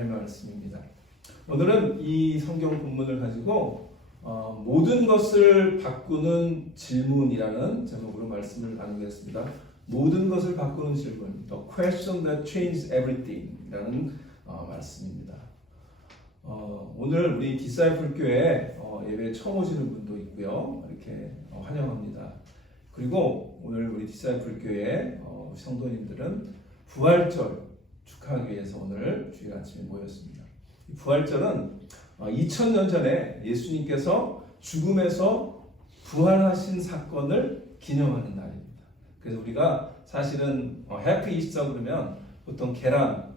하나님의 말씀입니다. 오늘은 이 성경 본문을 가지고 모든 것을 바꾸는 질문이라는 제목으로 말씀을 나누겠습니다. 모든 것을 바꾸는 질문, The Question That Changed Everything이라는 말씀입니다. 오늘 우리 디사이플 교회 예배 처음 오시는 분도 있고요. 이렇게 환영합니다. 그리고 오늘 우리 디사이플 교회 성도님들은 부활절 축하하기 위해서 오늘 주일 아침에 모였습니다. 이 부활절은 2000년 전에 예수님께서 죽음에서 부활하신 사건을 기념하는 날입니다. 그래서 우리가 사실은 해피 이스터 그러면 보통 계란,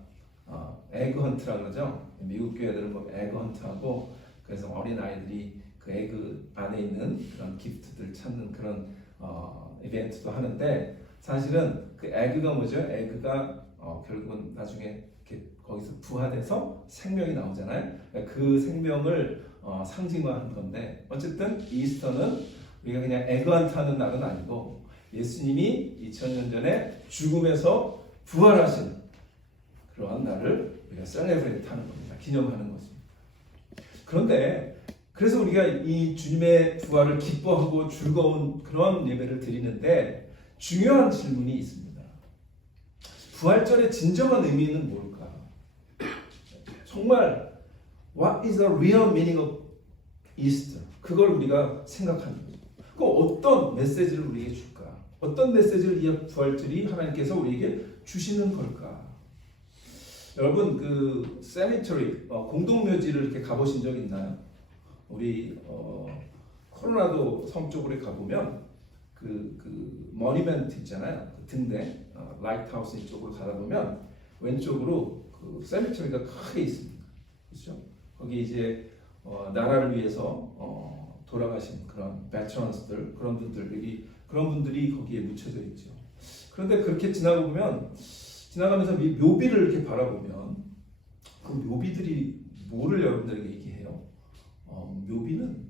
에그 헌트라 그러죠. 미국 교회들은 뭐 에그 헌트하고 그래서 어린 아이들이 그 에그 안에 있는 그런 기프트들 찾는 그런 이벤트도 하는데 사실은 그 에그가 뭐죠? 에그가 결국은 나중에 이렇게 거기서 부화돼서 생명이 나오잖아요. 그 생명을 상징화한 건데 어쨌든 이스터는 우리가 그냥 에그 헌트 하는 날은 아니고 예수님이 2000년 전에 죽음에서 부활하신 그러한 날을 우리가 셀레브레이트 하는 겁니다. 기념하는 것입니다. 그런데 그래서 우리가 이 주님의 부활을 기뻐하고 즐거운 그런 예배를 드리는데 중요한 질문이 있습니다. 부활절의 진정한 의미는 뭘까? 정말 What is the real meaning of Easter? 그걸 우리가 생각하는 거죠. 그 어떤 메시지를 우리에게 줄까? 어떤 메시지를 이 부활절이 하나님께서 우리에게 주시는 걸까? 여러분 그 세미터리 공동묘지를 이렇게 가보신 적 있나요? 우리 코로나도 섬 쪽으로 가보면 그 머니멘트 있잖아요. 그 등대 라이트하우스 이쪽으로 가다 보면 왼쪽으로 그 세미터리가 크게 있습니다. 그렇죠? 거기 이제 나라를 위해서 돌아가신 그런 베테런스들 그런 분들이 거기에 묻혀져 있죠. 그런데 그렇게 지나가면서 묘비를 이렇게 바라보면 그 묘비들이 뭐를 여러분들에게 얘기해요? 묘비는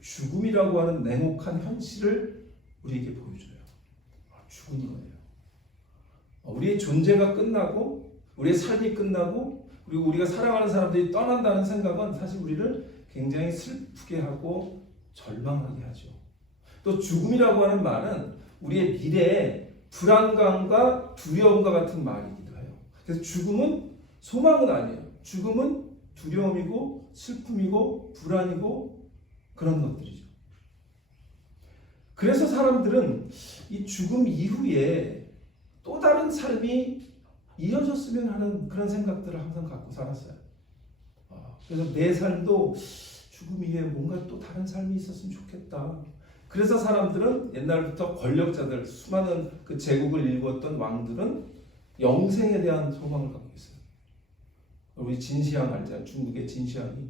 죽음이라고 하는 냉혹한 현실을 우리에게 보여줘요. 죽은 거예요. 우리의 존재가 끝나고 우리의 삶이 끝나고 그리고 우리가 사랑하는 사람들이 떠난다는 생각은 사실 우리를 굉장히 슬프게 하고 절망하게 하죠. 또 죽음이라고 하는 말은 우리의 미래에 불안감과 두려움과 같은 말이기도 해요. 그래서 죽음은 소망은 아니에요. 죽음은 두려움이고 슬픔이고 불안이고 그런 것들이죠. 그래서 사람들은 이 죽음 이후에 또 다른 삶이 이어졌으면 하는 그런 생각들을 항상 갖고 살았어요. 그래서 내 삶도 죽음 이후에 뭔가 또 다른 삶이 있었으면 좋겠다. 그래서 사람들은 옛날부터 권력자들, 수많은 그 제국을 일구었던 왕들은 영생에 대한 소망을 갖고 있어요. 우리 진시황 알죠? 중국의 진시황이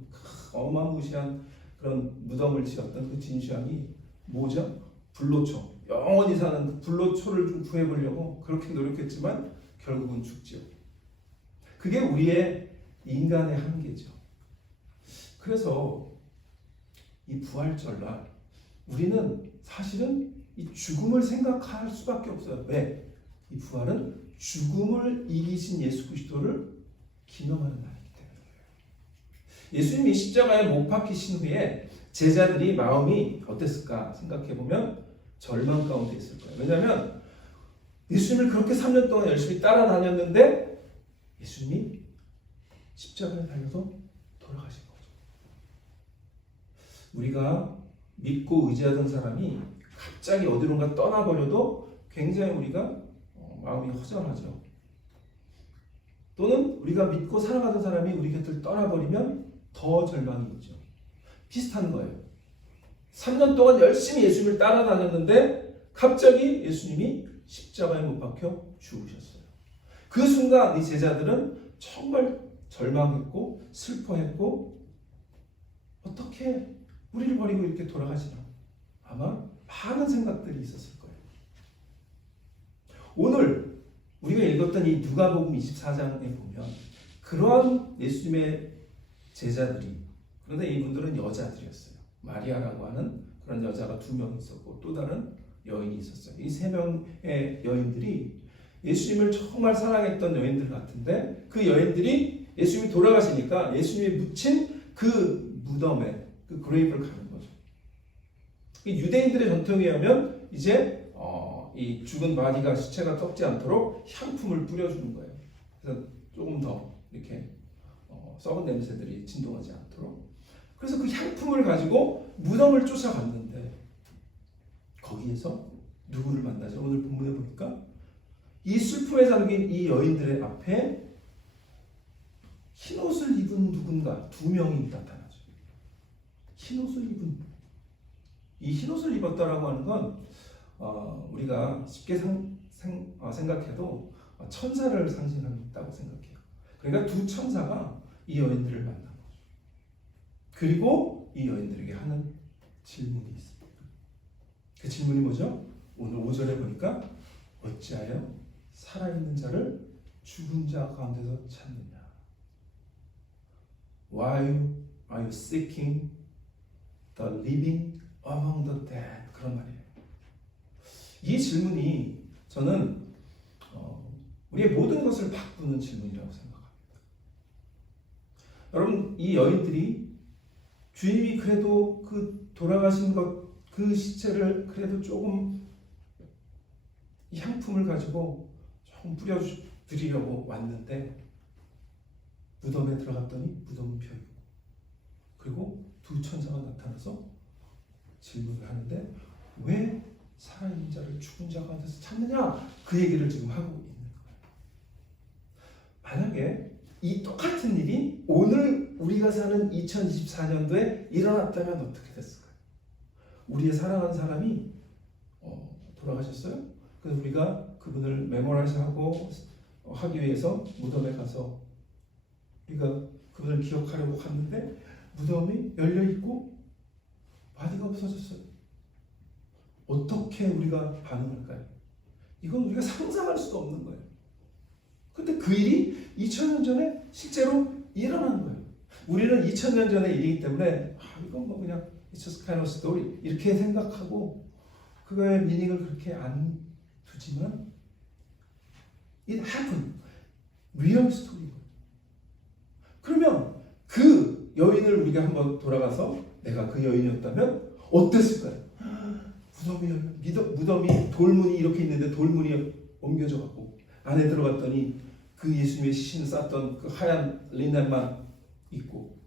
어마무시한 그런 무덤을 지었던 그 진시황이 뭐죠? 불로초, 영원히 사는 그 불로초를 좀 구해보려고 그렇게 노력했지만 결국은 죽죠. 그게 우리의 인간의 한계죠. 그래서 이 부활절날 우리는 사실은 이 죽음을 생각할 수밖에 없어요. 왜? 이 부활은 죽음을 이기신 예수 그리스도를 기념하는 날이기 때문이에요. 예수님이 십자가에 못 박히신 후에 제자들이 마음이 어땠을까 생각해보면 절망 가운데 있을 거예요. 왜냐하면 예수님을 그렇게 3년 동안 열심히 따라다녔는데 예수님이 십자가에 달려서 돌아가신 거죠. 우리가 믿고 의지하던 사람이 갑자기 어디론가 떠나버려도 굉장히 우리가 마음이 허전하죠. 또는 우리가 믿고 사랑하던 사람이 우리 곁을 떠나버리면 더 절망이 있죠. 비슷한 거예요. 3년 동안 열심히 예수님을 따라다녔는데 갑자기 예수님이 십자가에 못 박혀 죽으셨어요. 그 순간 이 제자들은 정말 절망했고 슬퍼했고 어떻게 우리를 버리고 이렇게 돌아가시나 아마 많은 생각들이 있었을 거예요. 오늘 우리가 읽었던 이 누가복음 24장에 보면 그러한 예수님의 제자들이 그런데 이분들은 여자들이었어요. 마리아라고 하는 그런 여자가 2명 있었고 또 다른 여인이 있었어요. 이 3명의 여인들이 예수님을 정말 사랑했던 여인들 같은데 그 여인들이 예수님이 돌아가시니까 예수님이 묻힌 그 무덤에 그 그레이브를 가는 거죠. 유대인들의 전통에 의하면 이제 이 죽은 바디가 시체가 썩지 않도록 향품을 뿌려주는 거예요. 그래서 조금 더 이렇게 썩은 냄새들이 진동하지 않도록. 그래서 그 향품을 가지고 무덤을 쫓아갔는데 거기에서 누구를 만나죠? 오늘 본문에 보니까 이 슬픔에 잠긴 이 여인들의 앞에 흰옷을 입은 누군가 두 명이 나타나죠. 흰옷을 입은, 이 흰옷을 입었다라고 하는 건 우리가 쉽게 생각해도 천사를 상징한다고 생각해요. 그러니까 두 천사가 이 여인들을 만난 거죠. 그리고 이 여인들에게 하는 질문이 있습니다. 그 질문이 뭐죠? 오늘 5절에 보니까 어찌하여 살아있는 자를 죽은 자 가운데서 찾느냐? Why are you seeking the living among the dead? 그런 말이에요. 이 질문이 저는 우리의 모든 것을 바꾸는 질문이라고 생각합니다. 여러분, 이 여인들이 주님이 그래도 그 돌아가신 그 시체를 그래도 조금 이 향품을 가지고 조금 뿌려드리려고 왔는데 무덤에 들어갔더니 무덤은 비어있고 그리고 두 천사가 나타나서 질문을 하는데 왜 살아있는 자를 죽은 자 가운데서 찾느냐? 그 얘기를 지금 하고 있는 거예요. 만약에 이 똑같은 일이 오늘 우리가 사는 2024년도에 일어났다면 어떻게 됐을까요? 우리의 사랑하는 사람이 돌아가셨어요? 그래서 우리가 그분을 메모라이즈하고 하기 위해서 무덤에 가서 우리가 그분을 기억하려고 갔는데 무덤이 열려있고 바디가 없어졌어요. 어떻게 우리가 반응할까요? 이건 우리가 상상할 수도 없는 거예요. 근데 그 일이 2000년 전에 실제로 일어난 거예요. 우리는 2000년 전의 일이기 때문에 이건 뭐 그냥 It's just kind of story 이렇게 생각하고 그거의 미닝을 그렇게 안 두지만 It happened. Real story. 그러면 그 여인을 우리가 한번 돌아가서 내가 그 여인이었다면 어땠을까요? 무덤이 돌문이 이렇게 있는데 돌문이 옮겨져 갖고 안에 들어갔더니 그 예수님의 시신을 쌌던 그 하얀 린넨만 있고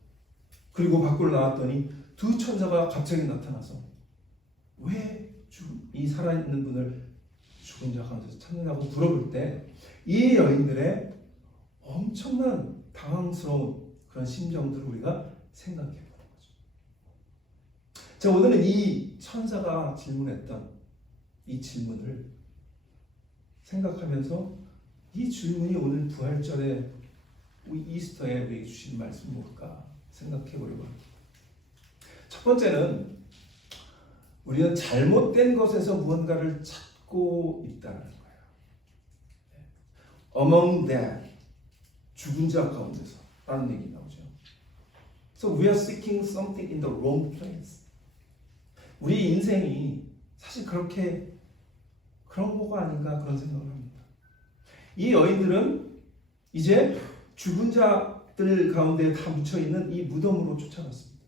그리고 밖으로 나왔더니 두 천사가 갑자기 나타나서 왜 이 살아있는 분을 죽은 자 가운데서 찾느냐고 물어볼 때 이 여인들의 엄청난 당황스러운 그런 심정들을 우리가 생각해 보는 거죠. 자, 오늘은 이 천사가 질문했던 이 질문을 생각하면서 이 질문이 오늘 부활절에 이스터에 우리에게 주신 말씀이 뭘까 생각해 보려고 합니다. 첫 번째는 우리는 잘못된 것에서 무언가를 찾고 있다는 거예요. Among them, 죽은 자 가운데서 라는 얘기 나오죠. So we are seeking something in the wrong place. 우리 인생이 사실 그렇게 그런 거가 아닌가 그런 생각을 합니다. 이 여인들은 이제 죽은 자들 가운데 다 묻혀있는 이 무덤으로 쫓아갔습니다.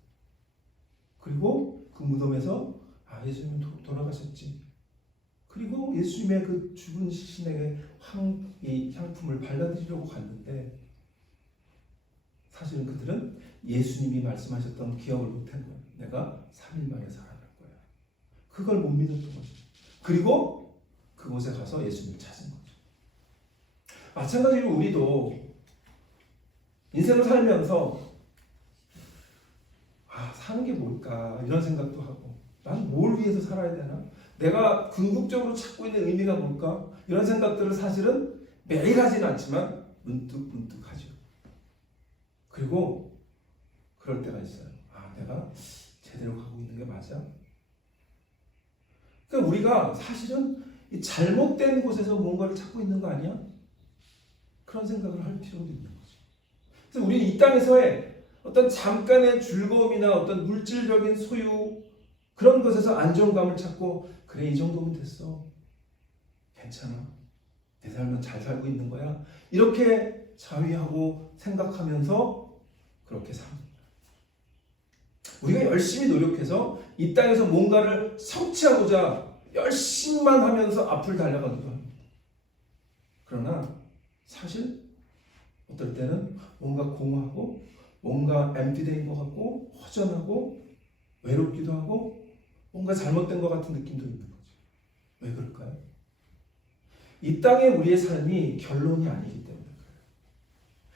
그리고 그 무덤에서 예수님은 돌아가셨지. 그리고 예수님의 그 죽은 시신에게 이 향품을 발라드리려고 갔는데 사실은 그들은 예수님이 말씀하셨던 기억을 못한 거예요. 내가 3일 만에 살아날 거야. 그걸 못 믿었던 거죠. 그리고 그곳에 가서 예수님을 찾은 거죠. 마찬가지로 우리도 인생을 살면서 사는 게 뭘까 이런 생각도 하고 난 뭘 위해서 살아야 되나? 내가 궁극적으로 찾고 있는 의미가 뭘까? 이런 생각들을 사실은 매일 하진 않지만 문득 하죠. 그리고 그럴 때가 있어요. 내가 제대로 가고 있는 게 맞아? 그러니까 우리가 사실은 이 잘못된 곳에서 뭔가를 찾고 있는 거 아니야? 그런 생각을 할 필요도 있는 거죠. 그래서 우리는 이 땅에서의 어떤 잠깐의 즐거움이나 어떤 물질적인 소유 그런 것에서 안정감을 찾고 그래 이 정도면 됐어. 괜찮아. 내 삶은 잘 살고 있는 거야. 이렇게 자위하고 생각하면서 그렇게 삽니다. 우리가 열심히 노력해서 이 땅에서 뭔가를 성취하고자 열심히만 하면서 앞을 달려가기도 합니다. 그러나 사실 어떨 때는 뭔가 공허하고 뭔가 엠티된 것 같고 허전하고 외롭기도 하고 뭔가 잘못된 것 같은 느낌도 있는 거죠. 왜 그럴까요? 이 땅의 우리의 삶이 결론이 아니기 때문에 그래요.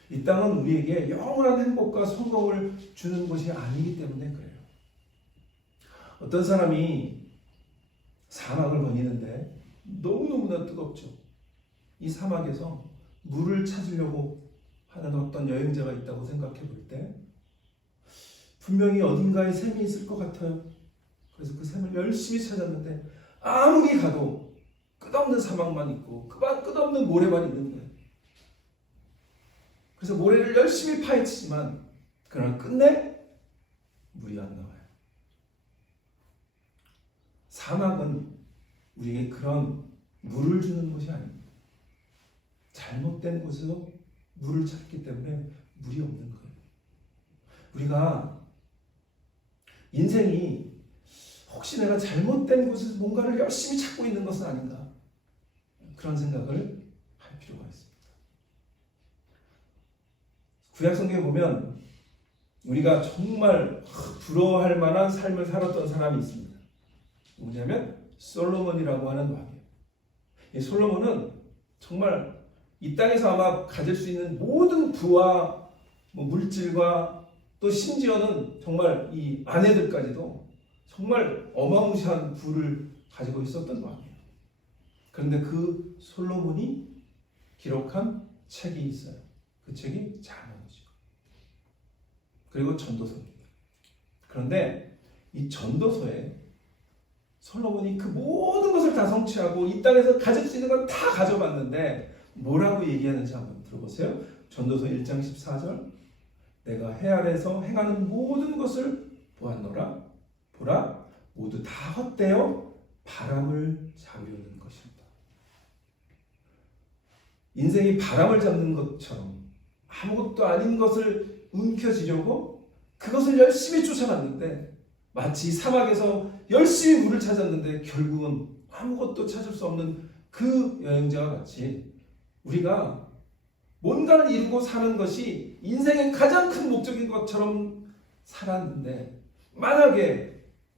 이 땅은 우리에게 영원한 행복과 성공을 주는 것이 아니기 때문에 그래요. 어떤 사람이 사막을 거니는데 너무너무나 뜨겁죠. 이 사막에서 물을 찾으려고 하는 어떤 여행자가 있다고 생각해 볼 때 분명히 어딘가에 샘이 있을 것 같아요. 그래서 그 샘을 열심히 찾았는데 아무리 가도 끝없는 사막만 있고 끝없는 모래만 있는 거예요. 그래서 모래를 열심히 파헤치지만 그러나 끝내 물이 안 나와요. 사막은 우리에게 그런 물을 주는 것이 아닙니다. 잘못된 곳에서 물을 찾기 때문에 물이 없는 거예요. 우리가 인생이 혹시 내가 잘못된 곳에서 뭔가를 열심히 찾고 있는 것은 아닌가, 그런 생각을 할 필요가 있습니다. 구약 성경에 보면 우리가 정말 부러워할 만한 삶을 살았던 사람이 있습니다. 누구냐면 솔로몬이라고 하는 왕이에요. 이 솔로몬은 정말 이 땅에서 아마 가질 수 있는 모든 부와 물질과 또 심지어는 정말 이 아내들까지도 정말 어마무시한 부를 가지고 있었던 왕이에요. 그런데 그 솔로몬이 기록한 책이 있어요. 그 책이 잠언이죠. 그리고 전도서입니다. 그런데 이 전도서에 솔로몬이 그 모든 것을 다 성취하고 이 땅에서 가질 수 있는 건 다 가져봤는데 뭐라고 얘기하는지 한번 들어보세요. 전도서 1장 14절, 내가 해 아래에서 행하는 모든 것을 보았노라. 보라, 모두 다 헛되어 바람을 잡으려는 것입니다. 인생이 바람을 잡는 것처럼 아무것도 아닌 것을 움켜쥐려고 그것을 열심히 쫓아갔는데, 마치 사막에서 열심히 물을 찾았는데 결국은 아무것도 찾을 수 없는 그 여행자와 같이 우리가 뭔가를 이루고 사는 것이 인생의 가장 큰 목적인 것처럼 살았는데, 만약에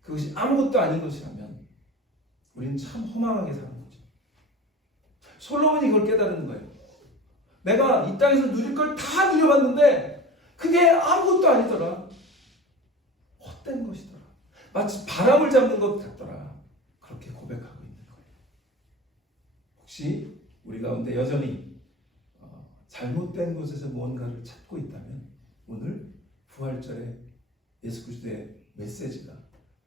그것이 아무것도 아닌 것이라면 우리는 참 허망하게 사는 거죠. 솔로몬이 그걸 깨달은 거예요. 내가 이 땅에서 누릴 걸 다 누려봤는데 그게 아무것도 아니더라. 헛된 것이더라. 마치 바람을 잡는 것 같더라. 그렇게 고백하고 있는 거예요. 혹시 우리 가운데 여전히 잘못된 곳에서 무언가를 찾고 있다면 오늘 부활절에 예수 그리스도의 메시지가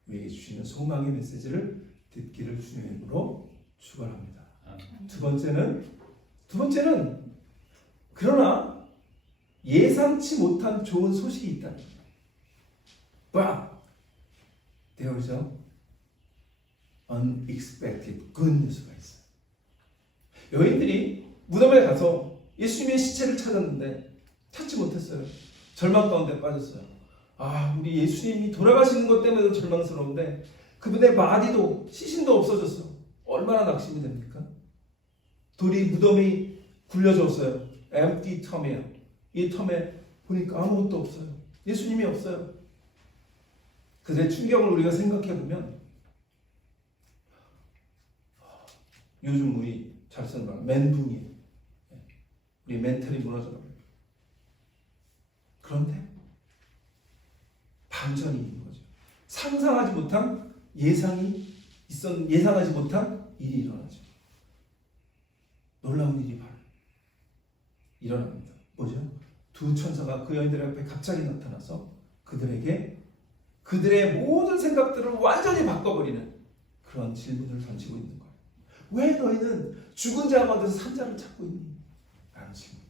우리에게 주시는 소망의 메시지를 듣기를 주님의 이름으로 축원합니다. 두 번째는 그러나 예상치 못한 좋은 소식이 있다는 거예요. There is an unexpected good news가 있어요. 여인들이 무덤에 가서 예수님의 시체를 찾았는데 찾지 못했어요. 절망 가운데 빠졌어요. 우리 예수님이 돌아가시는 것 때문에도 절망스러운데 그분의 마디도 시신도 없어졌어. 얼마나 낙심이 됩니까? 돌이 무덤이 굴려졌어요. empty 텀이에요. 이 텀에 보니까 아무것도 없어요. 예수님이 없어요. 그들의 충격을 우리가 생각해보면 요즘 우리 잘 쓰는 말 멘붕이에요. 우리 멘탈이 무너져버려요. 그런데 반전이 있는 거죠. 상상하지 못한 예상하지 못한 일이 일어나죠. 놀라운 일이 바로 일어납니다. 뭐죠? 두 천사가 그 여인들 앞에 갑자기 나타나서 그들의 모든 생각들을 완전히 바꿔버리는 그런 질문을 던지고 있는 거예요. 왜 너희는 죽은 자 가운데서 산자를 찾고 있니? 라는 질문이에요.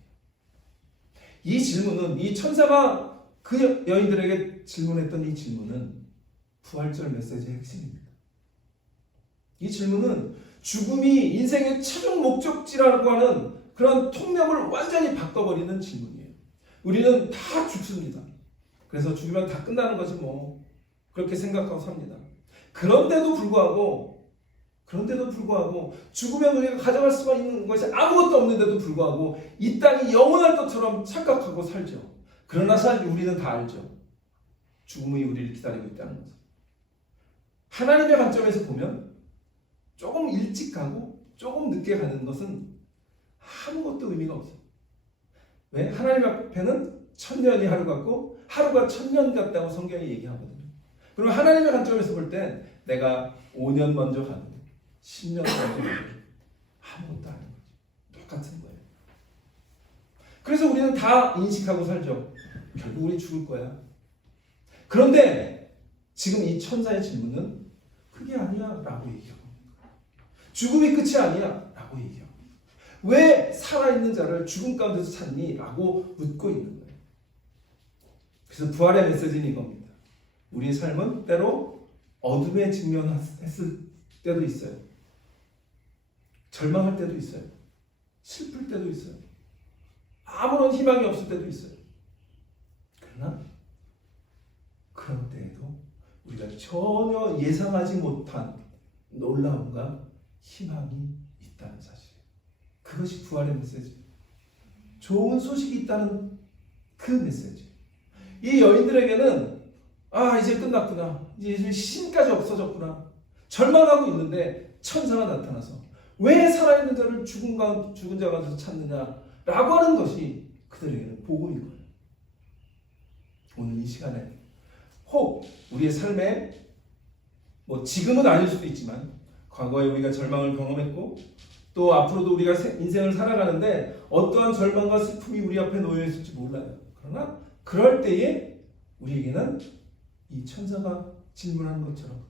이 질문은, 이 천사가 그 여인들에게 질문했던 이 질문은 부활절 메시지의 핵심입니다. 이 질문은 죽음이 인생의 최종 목적지라고 하는 그런 통념을 완전히 바꿔버리는 질문이에요. 우리는 다 죽습니다. 그래서 죽으면 다 끝나는 거지 뭐. 그렇게 생각하고 삽니다. 그런데도 불구하고 죽으면 우리가 가져갈 수만 있는 것이 아무것도 없는데도 불구하고 이 땅이 영원할 것처럼 착각하고 살죠. 그러나 사실 우리는 다 알죠. 죽음이 우리를 기다리고 있다는 것을. 하나님의 관점에서 보면 조금 일찍 가고 조금 늦게 가는 것은 아무것도 의미가 없어요. 왜? 하나님 앞에는 1000년이 하루 같고 하루가 1000년 같다고 성경이 얘기하거든요. 그럼 하나님의 관점에서 볼 땐 내가 5년 먼저 가든 10년 먼저 가든 아무것도 아닌 거죠. 똑같은 거예요. 그래서 우리는 다 인식하고 살죠. 결국 우리 죽을 거야. 그런데 지금 이 천사의 질문은 그게 아니야 라고 얘기하고 죽음이 끝이 아니야 라고 얘기하고 왜 살아있는 자를 죽음 가운데서 찾니? 라고 묻고 있는 거예요. 그래서 부활의 메시지는 이겁니다. 우리의 삶은 때로 어둠에 직면했을 때도 있어요. 절망할 때도 있어요. 슬플 때도 있어요. 아무런 희망이 없을 때도 있어요. 그러나 그런 때에도 우리가 전혀 예상하지 못한 놀라움과 희망이 있다는 사실. 그것이 부활의 메시지. 좋은 소식이 있다는 그 메시지. 이 여인들에게는 이제 끝났구나. 이제 신까지 없어졌구나. 절망하고 있는데 천사가 나타나서 왜 살아있는 자를 죽은 자 가운데서 찾느냐라고 하는 것이 그들에게는 복음인 거예요. 오늘 이 시간에 혹 우리의 삶에 지금은 아닐 수도 있지만 과거에 우리가 절망을 경험했고 또 앞으로도 우리가 인생을 살아가는데 어떠한 절망과 슬픔이 우리 앞에 놓여 있을지 몰라요. 그러나 그럴 때에 우리에게는 이 천사가 질문하는 것처럼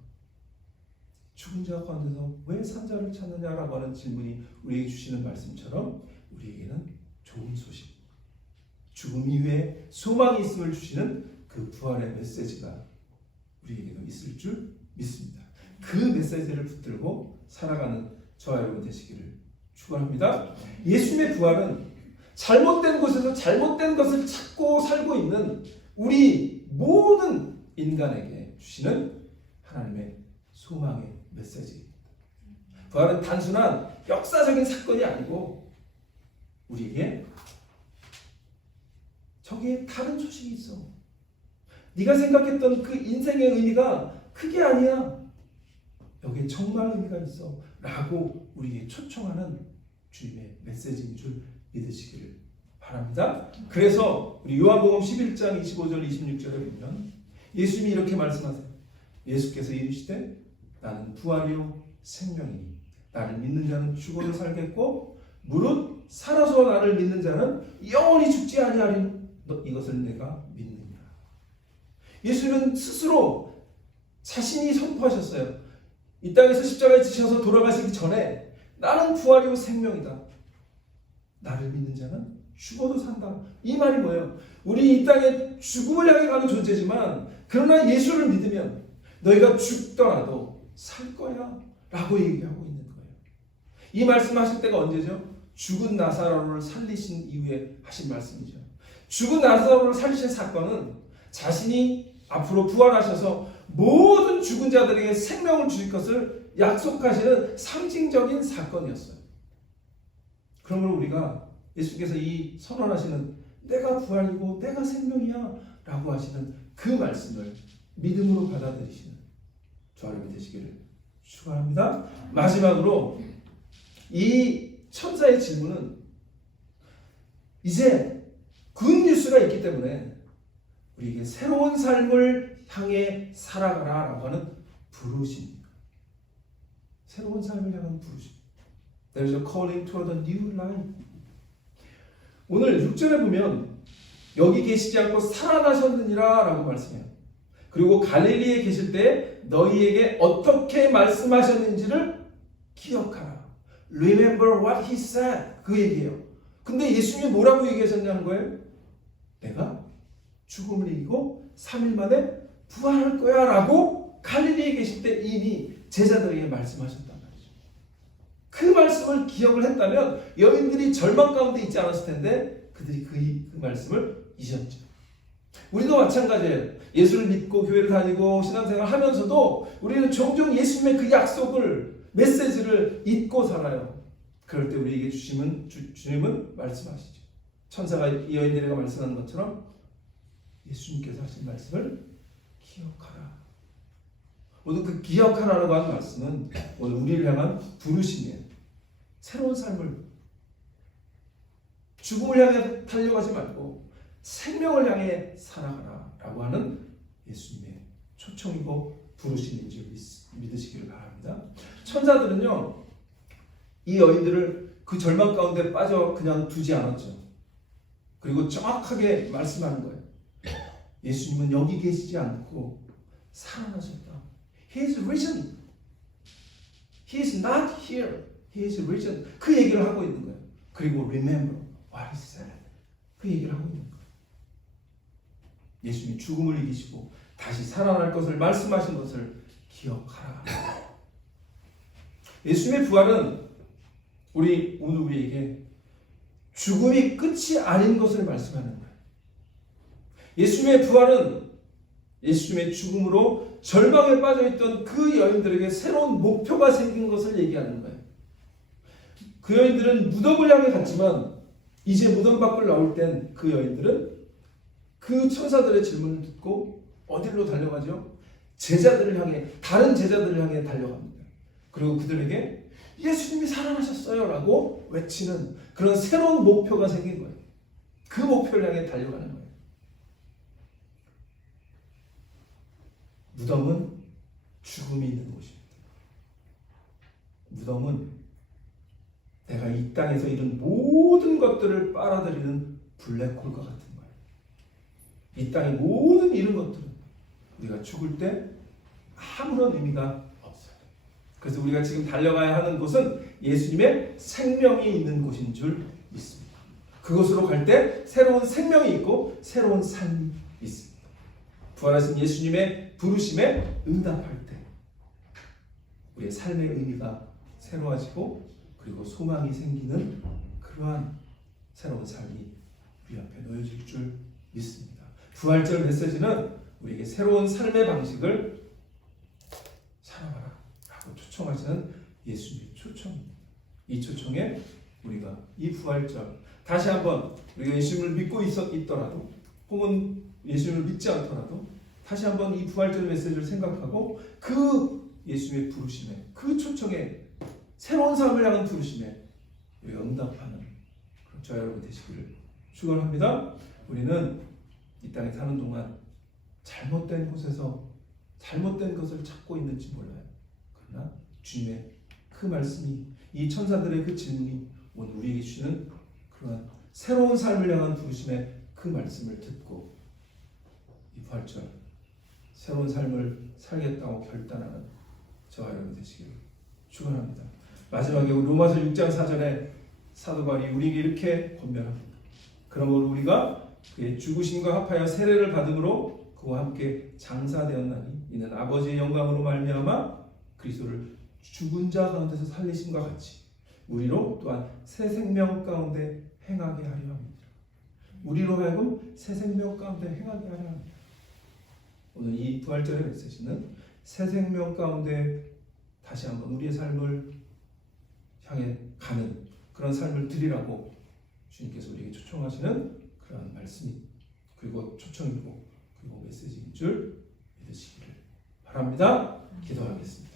죽은 자 가운데서 왜 산 자를 찾느냐라고 하는 질문이 우리에게 주시는 말씀처럼 우리에게는 좋은 소식, 죽음 이후에 소망이 있음을 주시는 그 부활의 메시지가 우리에게도 있을 줄 믿습니다. 그 메시지를 붙들고 살아가는 저와 여러분 되시기를 축원합니다. 예수님의 부활은 잘못된 곳에서 잘못된 것을 찾고 살고 있는 우리 모든 인간에게 주시는 하나님의 소망의 메시지입니다. 부활은 단순한 역사적인 사건이 아니고 우리에게 저기에 다른 소식이 있어. 네가 생각했던 그 인생의 의미가 그게 아니야. 여기에 정말 의미가 있어. 라고 우리에게 초청하는 주님의 메시지인 줄 믿으시기를 바랍니다. 그래서 우리 요한복음 11장 25절 26절에 보면 예수님이 이렇게 말씀하세요. 예수께서 이르시되 나는 부활이요 생명이니 나를 믿는 자는 죽어도 살겠고 무릇 살아서 나를 믿는 자는 영원히 죽지 아니하리니 이것을 내가 믿느냐. 예수는 스스로 자신이 선포하셨어요. 이 땅에서 십자가에 지셔서 돌아가시기 전에 나는 부활이요 생명이다. 나를 믿는 자는 죽어도 산다. 이 말이 뭐예요? 우리 이 땅에 죽음을 향해 가는 존재지만 그러나 예수를 믿으면 너희가 죽더라도 살 거야 라고 얘기하고 있는 거예요. 이 말씀하실 때가 언제죠? 죽은 나사로를 살리신 이후에 하신 말씀이죠. 죽은 나사로를 살리신 사건은 자신이 앞으로 부활하셔서 모든 죽은 자들에게 생명을 주실 것을 약속하시는 상징적인 사건이었어요. 그러므로 우리가 예수께서 이 선언하시는 내가 부활이고 내가 생명이야 라고 하시는 그 말씀을 믿음으로 받아들이시는 저와 여러분 되시기를 축원합니다. 마지막으로 이 천사의 질문은 이제 굿뉴스가 있기 때문에 우리에게 새로운 삶을 향해 살아가라 라고 하는 부르심입니다. 새로운 삶을 향한 부르심. There is a calling toward a new life. 오늘 6절에 보면 여기 계시지 않고 살아나셨느니라 라고 말씀해요. 그리고 갈릴리에 계실 때 너희에게 어떻게 말씀하셨는지를 기억하라. Remember what he said. 그 얘기예요. 근데 예수님이 뭐라고 얘기하셨냐는 거예요? 내가 죽음을 이기고 3일 만에 부활할 거야 라고 갈릴리에 계실 때 이미 제자들에게 말씀하셨단 말이죠. 그 말씀을 기억을 했다면 여인들이 절망 가운데 있지 않았을 텐데 그들이 그 말씀을 잊었죠. 우리도 마찬가지예요. 예수를 믿고 교회를 다니고 신앙생활을 하면서도 우리는 종종 예수님의 그 약속을, 메시지를 잊고 살아요. 그럴 때 우리에게 주님은 말씀하시죠. 천사가 이 여인들에게 말씀한 것처럼 예수님께서 하신 말씀을 기억하라. 오늘 그 기억하라라고 하는 말씀은 오늘 우리를 향한 부르심이에요. 새로운 삶을, 죽음을 향해 달려가지 말고 생명을 향해 살아가라 라고 하는 예수님의 초청이고 부르심인 줄 믿으시기를 바랍니다. 천사들은요, 이 여인들을 그 절망 가운데 빠져 그냥 두지 않았죠. 그리고 정확하게 말씀하는 거예요. 예수님은 여기 계시지 않고 살아나셨다. He is risen. He is not here. He is risen. 그 얘기를 하고 있는 거예요. 그리고 remember what he said. 그 얘기를 하고 있는 거예요. 예수님이 죽음을 이기시고 다시 살아날 것을 말씀하신 것을 기억하라. 예수님의 부활은 오늘 우리에게 죽음이 끝이 아닌 것을 말씀하는 거예요. 예수님의 부활은 예수님의 죽음으로 절망에 빠져있던 그 여인들에게 새로운 목표가 생긴 것을 얘기하는 거예요. 그 여인들은 무덤을 향해 갔지만 이제 무덤 밖을 나올 땐 그 여인들은 그 천사들의 질문을 듣고 어디로 달려가죠? 제자들을 향해, 다른 제자들을 향해 달려갑니다. 그리고 그들에게 예수님이 살아나셨어요 라고 외치는 그런 새로운 목표가 생긴 거예요. 그 목표를 향해 달려가는 거예요. 무덤은 죽음이 있는 곳입니다. 무덤은 내가 이 땅에서 이룬 모든 것들을 빨아들이는 블랙홀과 같은 거예요. 이 땅의 모든 이룬 것들은 우리가 죽을 때 아무런 의미가 없어요. 그래서 우리가 지금 달려가야 하는 곳은 예수님의 생명이 있는 곳인 줄 믿습니다. 그곳으로 갈 때 새로운 생명이 있고 새로운 삶이 있습니다. 부활하신 예수님의 부르심에 응답할 때 우리의 삶의 의미가 새로워지고 그리고 소망이 생기는 그러한 새로운 삶이 우리 앞에 놓여질 줄 믿습니다. 부활절 메시지는 우리에게 새로운 삶의 방식을 살아가라 라고 초청하시는 예수님의 초청입니다. 이 초청에 우리가 이 부활절 다시 한번 우리가 예수님을 믿고 있더라도 혹은 예수님을 믿지 않더라도 다시 한번 이 부활절 메시지를 생각하고 그 예수님의 부르심에, 그 초청에, 새로운 삶을 향한 부르심에 우리가 응답하는 그런 저와 여러분 되시기를 축원합니다. 우리는 이 땅에 사는 동안 잘못된 곳에서 잘못된 것을 찾고 있는지 몰라요. 그러나 주님의 그 말씀이, 이 천사들의 그 질문이 오늘 우리에게 주시는 그런 새로운 삶을 향한 부르심의 그 말씀을 듣고 이 부활절 새로운 삶을 살겠다고 결단하는 저와 여러분 되시기를 축원합니다. 마지막에 로마서 6장 4절에 사도 바울이 우리에게 이렇게 권면합니다. 그러므로 우리가 그의 죽으심과 합하여 세례를 받음으로 그와 함께 장사되었나니 이는 아버지의 영광으로 말미암아 그리스도를 죽은 자 가운데서 살리심과 같이 우리로 또한 새 생명 가운데 행하게 하려 합니다. 우리로 하여금 새 생명 가운데 행하게 하려 합니다. 오늘 이 부활절의 메시지는 새 생명 가운데 다시 한번 우리의 삶을 향해 가는 그런 삶을 드리라고 주님께서 우리에게 초청하시는 그런 말씀이 그리고 초청이고 그리고 메시지인 줄 믿으시기를 바랍니다. 기도하겠습니다.